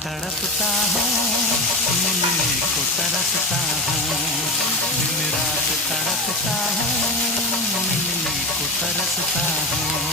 तड़पता हूँ, मिलने को तरसता हूँ। दिन रात तड़पता हूँ, मिलने को तरसता हूँ।